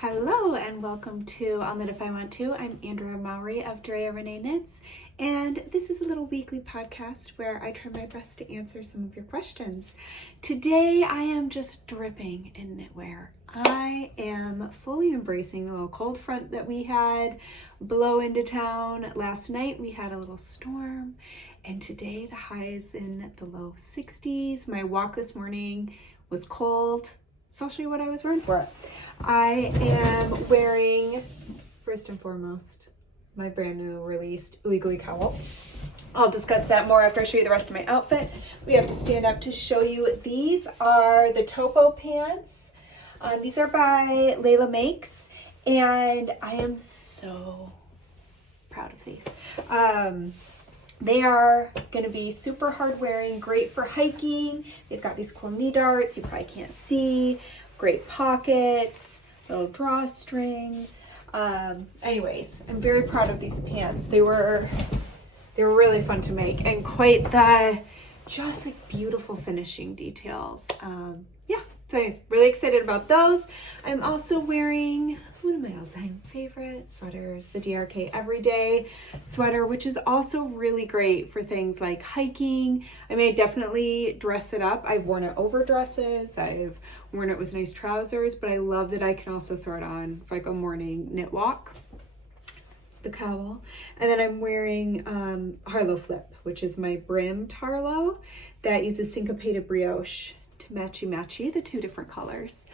Hello and welcome to On the If I Want To. I'm Andrea Mowry of Andrea Renee Knits, and this is a little weekly podcast where I try my best to answer some of your questions. Today I am just dripping in knitwear. I am fully embracing the little cold front that we had blow into town. Last night we had a little storm, and today the high is in the low 60s. My walk this morning was cold. So I'll show you what I was wearing for it. I am wearing, first and foremost, my brand new released Ooey Gooey cowl. I'll discuss that more after I show you the rest of my outfit. We have to stand up to show you. These are the Topo pants. These are by Layla Makes, and I am so proud of these. They are going to be super hard wearing, great for hiking. They've got these cool knee darts you probably can't see, great pockets, little drawstring. Anyways, I'm very proud of these pants. They were really fun to make and quite the just like beautiful finishing details. So I'm really excited about those. I'm also wearing one of my all-time favorite sweaters, the DRK Everyday sweater, which is also really great for things like hiking. I may definitely dress it up. I've worn it over dresses. I've worn it with nice trousers, but I love that I can also throw it on for like a morning knit walk. The cowl. And then I'm wearing Harlow Flip, which is my brimmed Harlow that uses syncopated brioche to matchy the two different colors.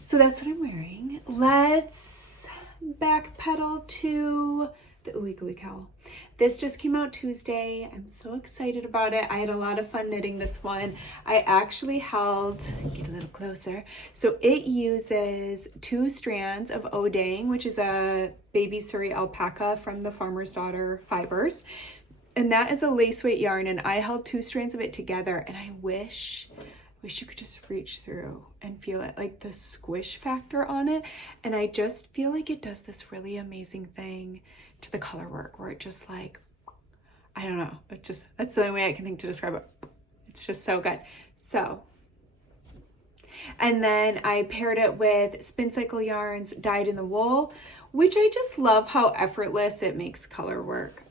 So that's what I'm wearing. Let's backpedal to the Ooey Gooey cowl. This just came out Tuesday. I'm so excited about it. I had a lot of fun knitting this one. I actually held, get a little closer. So it uses 2 strands of Odang, which is a baby Surrey alpaca from the Farmer's Daughter fibers. And that is a lace weight yarn, and I held 2 strands of it together, and I wish you could just reach through and feel it, like the squish factor on it. And I just feel like it does this really amazing thing to the color work where it just like, I don't know, it just, that's the only way I can think to describe it. It's just so good. So, and then I paired it with Spin Cycle yarns dyed in the wool, which I just love how effortless it makes color work.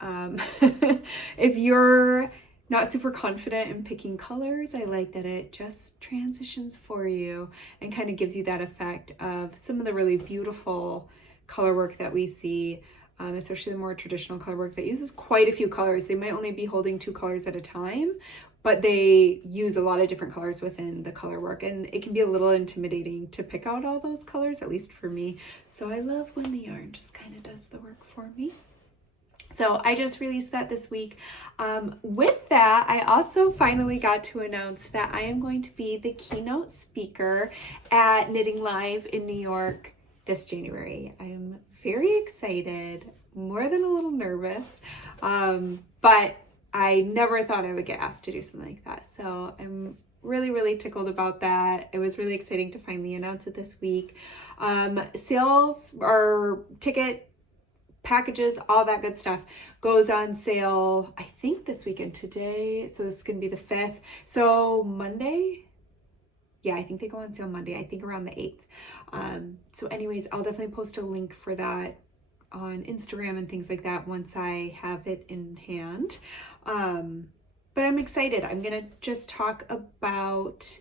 If you're not super confident in picking colors, I like that it just transitions for you and kind of gives you that effect of some of the really beautiful color work that we see, especially the more traditional color work that uses quite a few colors. They might only be holding 2 colors at a time, but they use a lot of different colors within the color work, and it can be a little intimidating to pick out all those colors, at least for me. So I love when the yarn just kind of does the work for me. So I just released that this week. With that, I also finally got to announce that I am going to be the keynote speaker at Knitting Live in New York this January. I am very excited, more than a little nervous, but I never thought I would get asked to do something like that. So I'm really tickled about that. It was really exciting to finally announce it this week. Sales or ticket packages, all that good stuff goes on sale, I think this weekend today. So this is going to be the 5th. So Monday, yeah, I think they go on sale Monday, I think around the 8th. So anyways, I'll definitely post a link for that on Instagram and things like that once I have it in hand. But I'm excited. I'm going to just talk about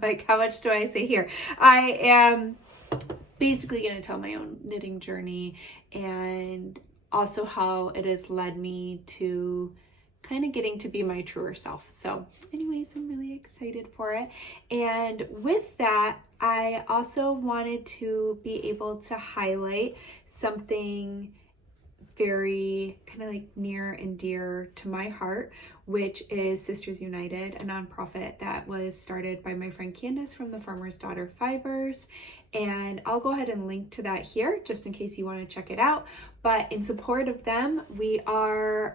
like, how much do I say here? I am basically going to tell my own knitting journey and also how it has led me to kind of getting to be my truer self. So anyways, I'm really excited for it. And with that, I also wanted to be able to highlight something very kind of like near and dear to my heart, which is Sisters United, a nonprofit that was started by my friend Candace from the Farmer's Daughter Fibers. And I'll go ahead and link to that here just in case you want to check it out. But in support of them, I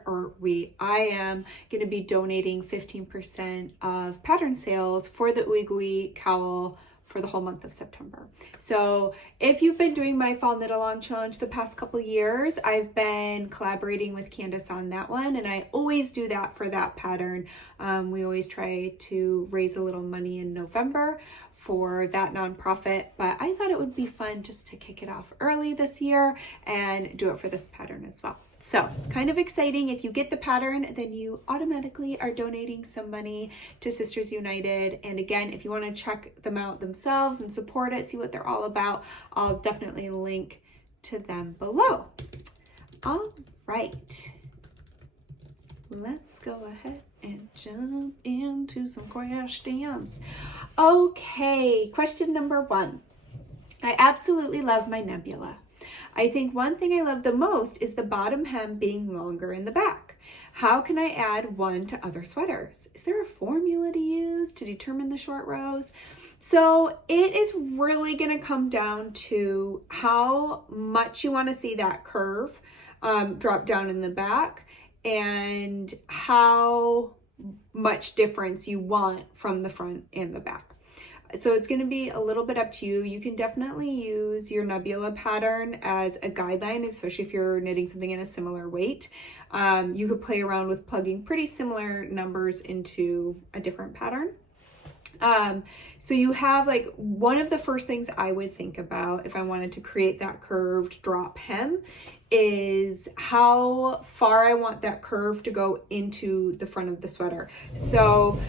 am going to be donating 15% of pattern sales for the Ooey Gooey cowl for the whole month of September. So if you've been doing my fall knit along challenge the past couple years, I've been collaborating with Candace on that one, and I always do that for that pattern. We always try to raise a little money in November for that nonprofit, but I thought it would be fun just to kick it off early this year and do it for this pattern as well. So kind of exciting. If you get the pattern, then you automatically are donating some money to Sisters United. And again, if you want to check them out themselves and support it, see what they're all about, I'll definitely link to them below. All right, let's go ahead and jump into some questions. Okay, question number 1. I absolutely love my Nebula. I think one thing I love the most is the bottom hem being longer in the back. How can I add one to other sweaters? Is there a formula to use to determine the short rows? So it is really going to come down to how much you want to see that curve drop down in the back and how much difference you want from the front and the back. So it's going to be a little bit up to you. You can definitely use your Nebula pattern as a guideline, especially if you're knitting something in a similar weight. You could play around with plugging pretty similar numbers into a different pattern. So you have like one of the first things I would think about if I wanted to create that curved drop hem is how far I want that curve to go into the front of the sweater. So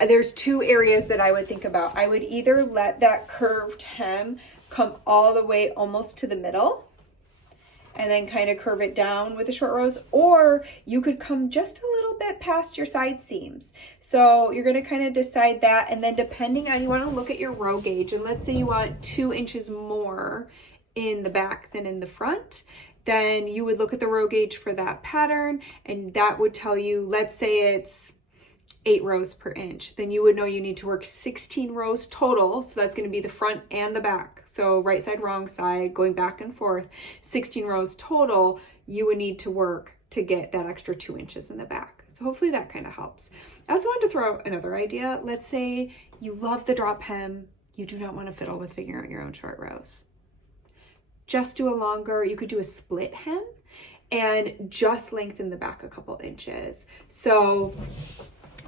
there's 2 areas that I would think about. I would either let that curved hem come all the way almost to the middle and then kind of curve it down with the short rows, or you could come just a little bit past your side seams. So you're going to kind of decide that, and then depending on, you want to look at your row gauge, and let's say you want 2 inches more in the back than in the front, then you would look at the row gauge for that pattern, and that would tell you, let's say it's 8 rows per inch, then you would know you need to work 16 rows total. So that's going to be the front and the back. So right side, wrong side, going back and forth, 16 rows total you would need to work to get that extra 2 inches in the back. So hopefully that kind of helps. I also wanted to throw out another idea. Let's say you love the drop hem. You do not want to fiddle with figuring out your own short rows. Just do a longer, you could do a split hem and just lengthen the back a couple inches. So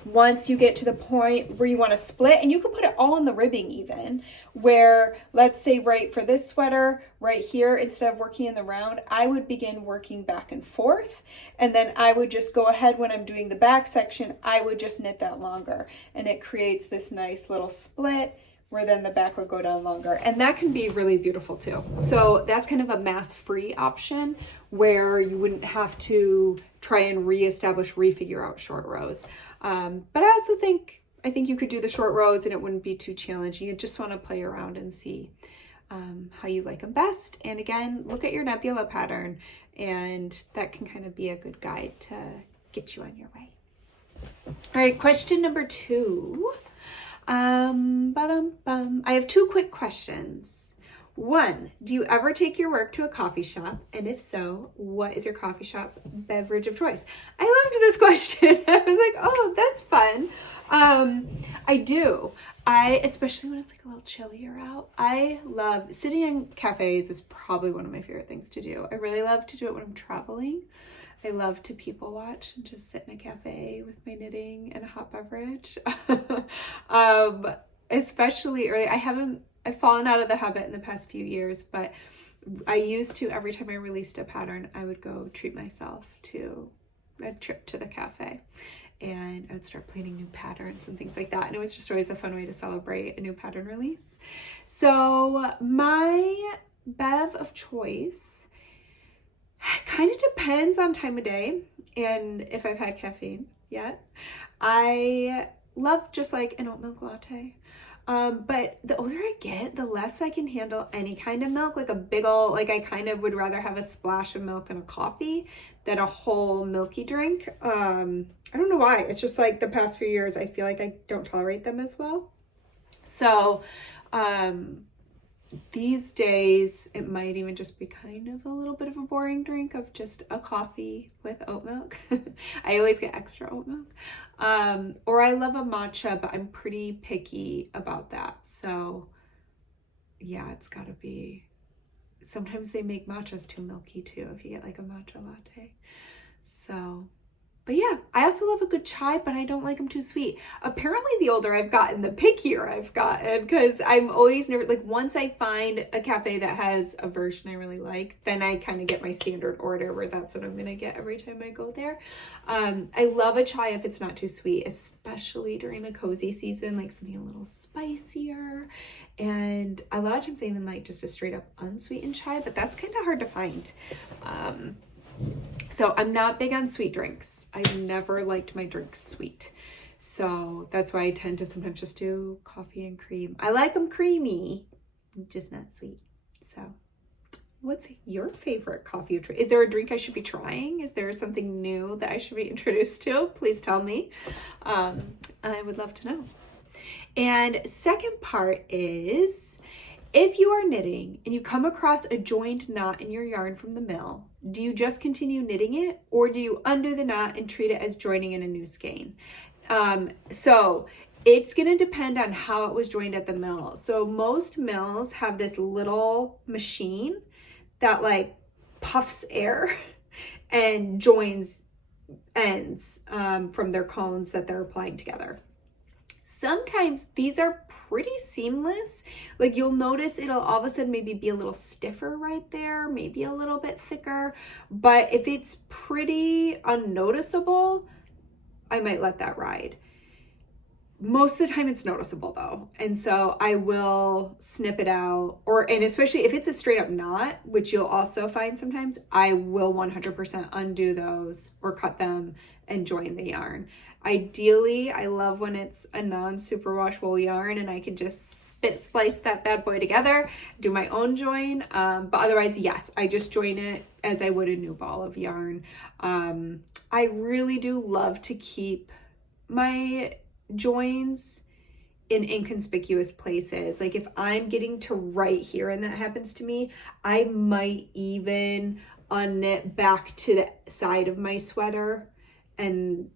once you get to the point where you want to split, and you can put it all in the ribbing even, where let's say right for this sweater right here, instead of working in the round, I would begin working back and forth, and then I would just go ahead when I'm doing the back section, I would just knit that longer, and it creates this nice little split where then the back would go down longer, and that can be really beautiful too. So that's kind of a math-free option where you wouldn't have to try and refigure out short rows. But I also think you could do the short rows and it wouldn't be too challenging. You just want to play around and see how you like them best. And again, look at your Nebula pattern, and that can kind of be a good guide to get you on your way. All right, question number 2. I have 2 quick questions. 1, do you ever take your work to a coffee shop? And if so, what is your coffee shop beverage of choice? I loved this question. I was like, oh, that's fun. I do. Especially when it's like a little chillier out, I love sitting in cafes is probably one of my favorite things to do. I really love to do it when I'm traveling. I love to people watch and just sit in a cafe with my knitting and a hot beverage. Especially early. I've fallen out of the habit in the past few years, but I used to, every time I released a pattern, I would go treat myself to a trip to the cafe, and I would start planning new patterns and things like that. And it was just always a fun way to celebrate a new pattern release. So my bev of choice kind of depends on time of day and if I've had caffeine yet. I love just like an oat milk latte. But the older I get, the less I can handle any kind of milk, like a big ol', like I kind of would rather have a splash of milk in a coffee than a whole milky drink. I don't know why. It's just like the past few years, I feel like I don't tolerate them as well. So, these days, it might even just be kind of a little bit of a boring drink of just a coffee with oat milk. I always get extra oat milk. Or I love a matcha, but I'm pretty picky about that. So yeah, it's got to be, sometimes they make matchas too milky too, if you get like a matcha latte. So, but yeah, I also love a good chai, but I don't like them too sweet. Apparently the older I've gotten, the pickier I've gotten, because I'm always never, like once I find a cafe that has a version I really like, then I kind of get my standard order where that's what I'm going to get every time I go there. I love a chai if it's not too sweet, especially during the cozy season, like something a little spicier. And a lot of times I even like just a straight up unsweetened chai, but that's kind of hard to find. So I'm not big on sweet drinks. I've never liked my drinks sweet. So that's why I tend to sometimes just do coffee and cream. I like them creamy, just not sweet. So what's your favorite coffee drink? Is there a drink I should be trying? Is there something new that I should be introduced to? Please tell me. I would love to know. And second part is, if you are knitting and you come across a joined knot in your yarn from the mill, do you just continue knitting it, or do you undo the knot and treat it as joining in a new skein? So it's going to depend on how it was joined at the mill. So most mills have this little machine that like puffs air and joins ends from their cones that they're applying together. Sometimes these are pretty seamless. Like you'll notice it'll all of a sudden maybe be a little stiffer right there, maybe a little bit thicker. But if it's pretty unnoticeable, I might let that ride. Most of the time it's noticeable though. And so I will snip it out, and especially if it's a straight up knot, which you'll also find sometimes, I will 100% undo those or cut them and join the yarn. Ideally, I love when it's a non-superwash wool yarn and I can just splice that bad boy together, do my own join. But otherwise, yes, I just join it as I would a new ball of yarn. I really do love to keep my joins in inconspicuous places. Like if I'm getting to right here and that happens to me, I might even unknit back to the side of my sweater and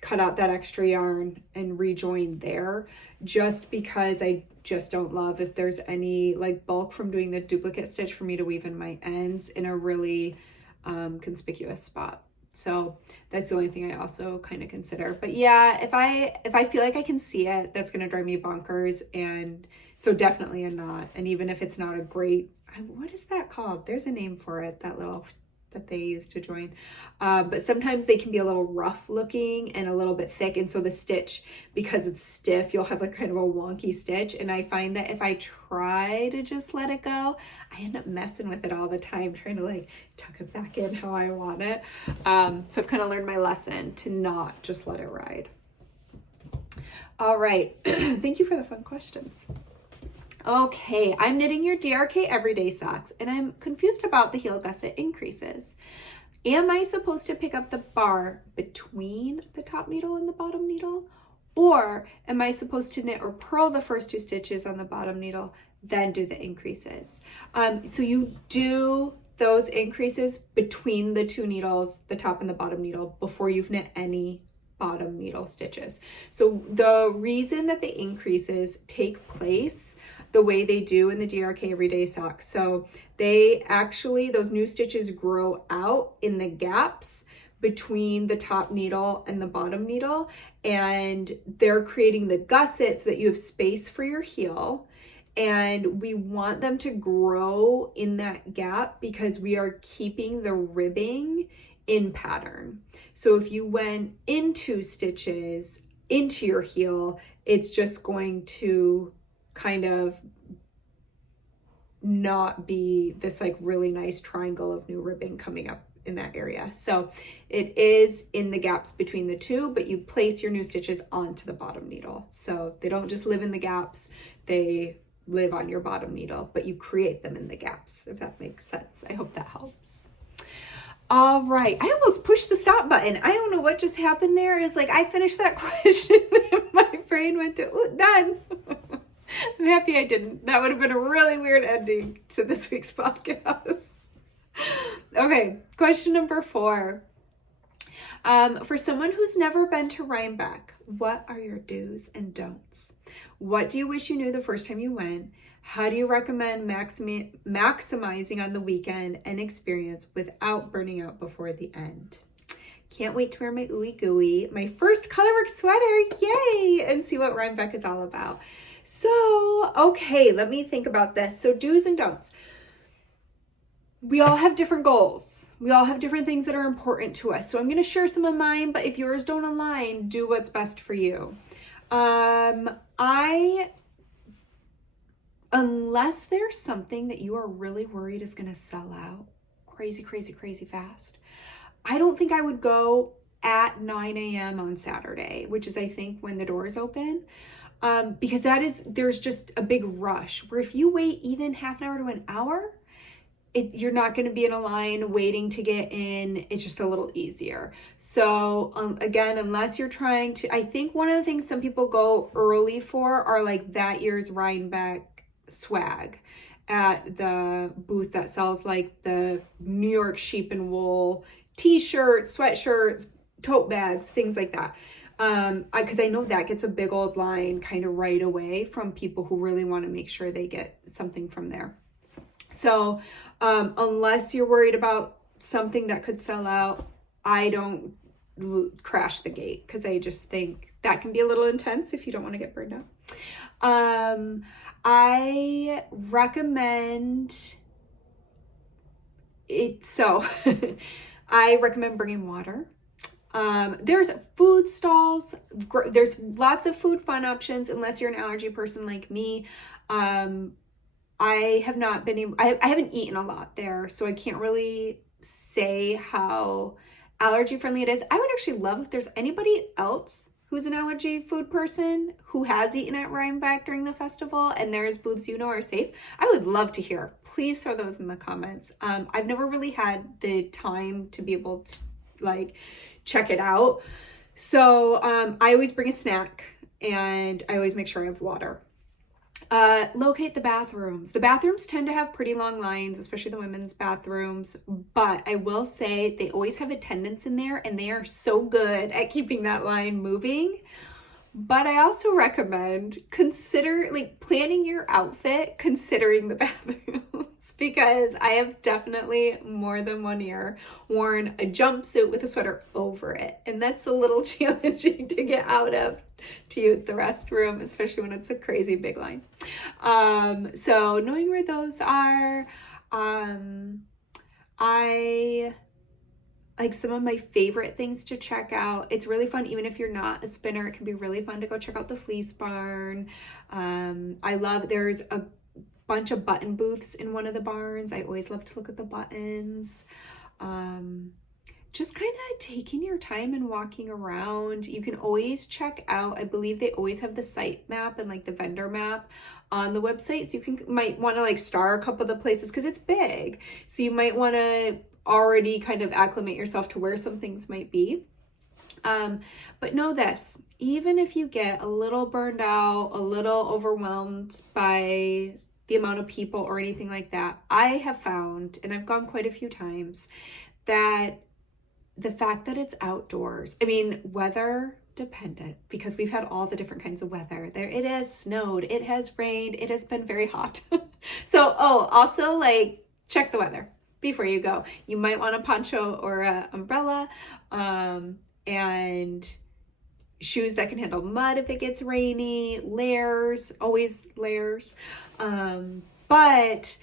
cut out that extra yarn and rejoin there, just because I just don't love if there's any like bulk from doing the duplicate stitch for me to weave in my ends in a really conspicuous spot. So that's the only thing I also kind of consider. But yeah, if I feel like I can see it, that's going to drive me bonkers. And so definitely a knot. And even if it's not a great, what is that called? There's a name for it, that they use to join. But sometimes they can be a little rough looking and a little bit thick. And so the stitch, because it's stiff, you'll have like kind of a wonky stitch. And I find that if I try to just let it go, I end up messing with it all the time, trying to like tuck it back in how I want it. So I've kind of learned my lesson to not just let it ride. All right. Thank you for the fun questions. Okay, I'm knitting your DRK everyday socks and I'm confused about the heel gusset increases. Am I supposed to pick up the bar between the top needle and the bottom needle? Or am I supposed to knit or purl the first two stitches on the bottom needle, then do the increases? So you do those increases between the two needles, the top and the bottom needle, before you've knit any bottom needle stitches. So the reason that the increases take place the way they do in the DRK everyday socks, so they actually, those new stitches grow out in the gaps between the top needle and the bottom needle, and they're creating the gusset so that you have space for your heel. And we want them to grow in that gap because we are keeping the ribbing in pattern. So if you went into stitches into your heel, it's just going to kind of not be this like really nice triangle of new ribbing coming up in that area. So it is in the gaps between the two, but you place your new stitches onto the bottom needle. So they don't just live in the gaps, they live on your bottom needle, but you create them in the gaps, if that makes sense. I hope that helps. All right, I almost pushed the stop button. I don't know what just happened there. It's like I finished that question and my brain went to, ooh, done. I'm happy I didn't. That would have been a really weird ending to this week's podcast. Okay, question number 4. For someone who's never been to Rhinebeck, What are your do's and don'ts? What do you wish you knew the first time you went? How do you recommend maximizing on the weekend and experience without burning out before the end? Can't wait to wear my Ooey Gooey, my first colorwork sweater, yay, and see what Rhinebeck is all about. So, okay, let me think about this. So do's and don'ts. We all have different goals. We all have different things that are important to us. So I'm going to share some of mine, but if yours don't align, do what's best for you. Unless there's something that you are really worried is going to sell out crazy fast, I don't think I would go at 9 a.m. on Saturday, which is, I think, when the doors open. Because there's just a big rush where if you wait even half an hour to an hour, you're not going to be in a line waiting to get in. It's just a little easier. So again, unless you're trying to, I think one of the things some people go early for are like that year's Rhinebeck swag at the booth that sells like the New York sheep and wool t-shirts, sweatshirts, tote bags, things like that. Because I know that gets a big old line kind of right away from people who really want to make sure they get something from there. So unless you're worried about something that could sell out, I don't crash the gate because I just think that can be a little intense if you don't want to get burned out. I recommend it. So I recommend bringing water. There's food stalls. There's lots of food fun options unless you're an allergy person like me. I haven't eaten a lot there, so I can't really say how allergy friendly it is. I would actually love if there's anybody else who's an allergy food person who has eaten at Rhinebeck during the festival and there's booths you know are safe. I would love to hear. Please throw those in the comments. I've never really had the time to be able to like check it out. So I always bring a snack and I always make sure I have water. Locate the bathrooms. The bathrooms tend to have pretty long lines, especially the women's bathrooms, but I will say they always have attendants in there and they are so good at keeping that line moving. But I also recommend planning your outfit considering the bathrooms because I have definitely more than one year worn a jumpsuit with a sweater over it. And that's a little challenging to get out of to use the restroom, especially when it's a crazy big line. So knowing where those are, like some of my favorite things to check out. It's really fun, even if you're not a spinner, it can be really fun to go check out the fleece barn. There's a bunch of button booths in one of the barns. I always love to look at the buttons. Just kind of taking your time and walking around. You can always check out, I believe they always have the site map and like the vendor map on the website. So might want to like star a couple of the places because it's big. So you might want to already kind of acclimate yourself to where some things might be. But know this, even if you get a little burned out, a little overwhelmed by the amount of people or anything like that, I have found, and I've gone quite a few times, that the fact that it's outdoors, weather dependent, because we've had all the different kinds of weather. It has snowed, it has rained, it has been very hot. So, also like check the weather before you go. You might want a poncho or an umbrella, and shoes that can handle mud if it gets rainy, layers, always layers. But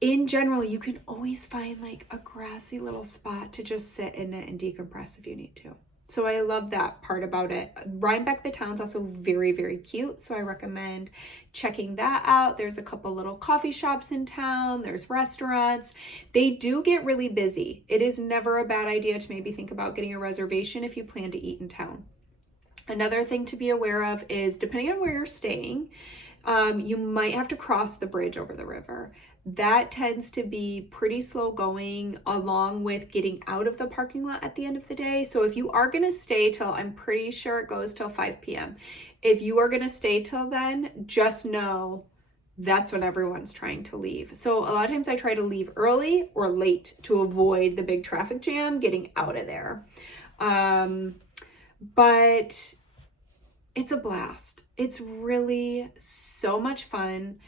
in general, you can always find like a grassy little spot to just sit in it and decompress if you need to. So I love that part about it. Rhinebeck, the town's also very, very cute. So I recommend checking that out. There's a couple little coffee shops in town. There's restaurants. They do get really busy. It is never a bad idea to maybe think about getting a reservation if you plan to eat in town. Another thing to be aware of is, depending on where you're staying, you might have to cross the bridge over the river. That tends to be pretty slow going, along with getting out of the parking lot at the end of the day. So if you are going to stay till, I'm pretty sure it goes till 5 p.m. If you are going to stay till then, just know that's when everyone's trying to leave. So a lot of times I try to leave early or late to avoid the big traffic jam getting out of there. But It's a blast. It's really so much fun.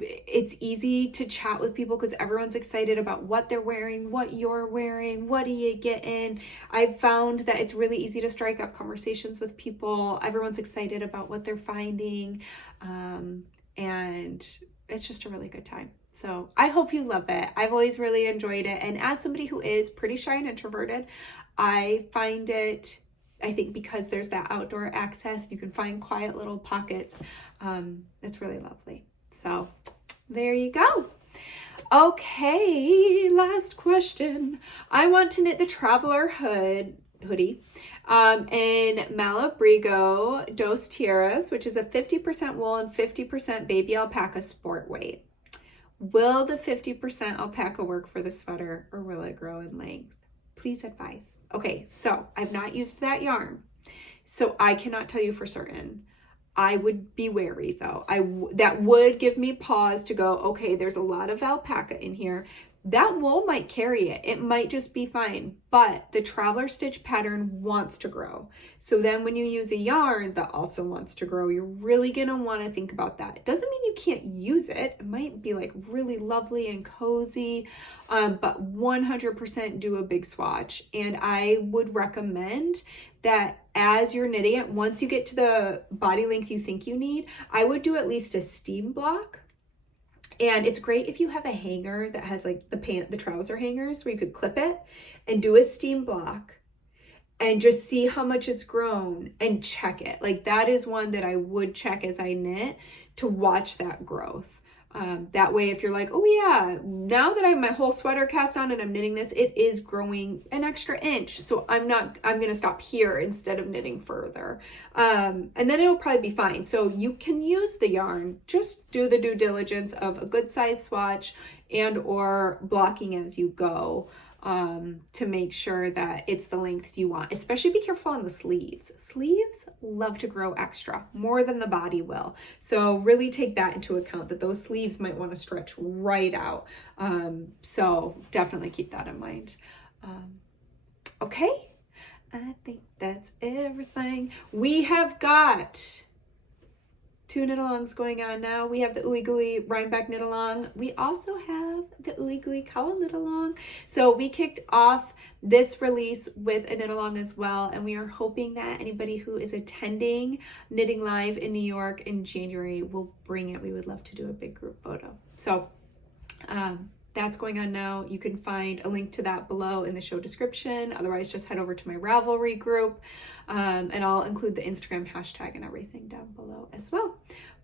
It's easy to chat with people because everyone's excited about what they're wearing, what you're wearing, what are you getting. I've found that it's really easy to strike up conversations with people. Everyone's excited about what they're finding, and it's just a really good time. So I hope you love it. I've always really enjoyed it. And as somebody who is pretty shy and introverted, I find it, I think because there's that outdoor access, you can find quiet little pockets. It's really lovely. So there you go. Okay, last question. I want to knit the Traveler hoodie in Malabrigo Dos Tierras, which is a 50% wool and 50% baby alpaca sport weight. Will the 50% alpaca work for the sweater, or will it grow in length? Please advise. Okay, so I've not used that yarn, so I cannot tell you for certain. I would be wary though. That would give me pause to go, okay, there's a lot of alpaca in here. That wool might carry it. It might just be fine, but the Traveler stitch pattern wants to grow. So then when you use a yarn that also wants to grow, you're really gonna wanna think about that. It doesn't mean you can't use it. It might be like really lovely and cozy, but 100% do a big swatch. And I would recommend that as you're knitting it, once you get to the body length you think you need, I would do at least a steam block. And it's great if you have a hanger that has like the trouser hangers where you could clip it and do a steam block and just see how much it's grown and check it. Like that is one that I would check as I knit to watch that growth. That way, if you're like, oh yeah, now that I have my whole sweater cast on and I'm knitting this, it is growing an extra inch. So I'm gonna stop here instead of knitting further. And then it'll probably be fine. So you can use the yarn, just do the due diligence of a good size swatch and or blocking as you go. To make sure that it's the length you want. Especially be careful on the sleeves. Sleeves love to grow extra, more than the body will. So really take that into account, that those sleeves might want to stretch right out. So definitely keep that in mind. Okay, I think that's everything. We have got 2 knit-alongs going on now. We have the Ooey Gooey Rhinebeck knit-along. We also have the Ooey Gooey cowl knit-along. So we kicked off this release with a knit-along as well, and we are hoping that anybody who is attending Knitting Live in New York in January will bring it. We would love to do a big group photo. So that's going on now. You can find a link to that below in the show description. Otherwise, just head over to my Ravelry group, and I'll include the Instagram hashtag and everything down below as well.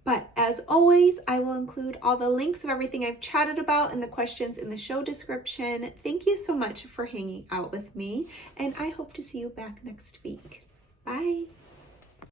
But as always, I will include all the links of everything I've chatted about and the questions in the show description. Thank you so much for hanging out with me, and I hope to see you back next week. Bye.